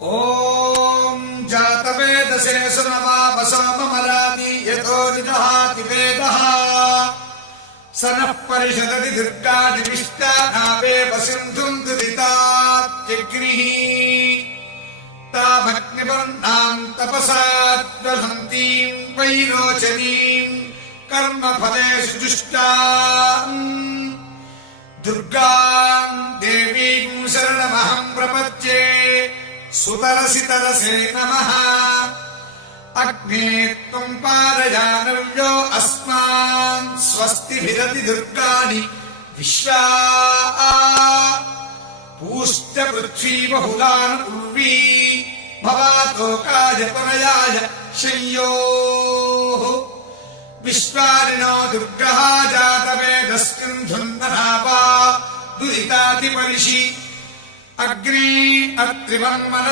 ॐ जातवेदसे सुनवापसोममराति यतो निदहाति वेदः स नः परिषदति दुर्गादिविष्टा नावेव सिन्धुम् दुरितात्यग्निः तामग्निवर्णाम् तपसा ज्वलन्तीम् वैरोचनीम् कर्मफलेषु जुष्टाम् दुर्गाम् देवीम् शरणमहम् प्रपद्ये सुतरसि तरसे नमः अग्ने त्वम् पारयानव्यो अस्मान् स्वस्तिभिरति दुर्गाणि विश्वा पूश्च पृथ्वी बहुलान् उर्वी भवातोकाय परयाय शय्योः विश्वारिणो दुर्गः जातवेदस्कन्धुन्दनापा दुरितातिपरिषि अग्ने अत्रिवन्मन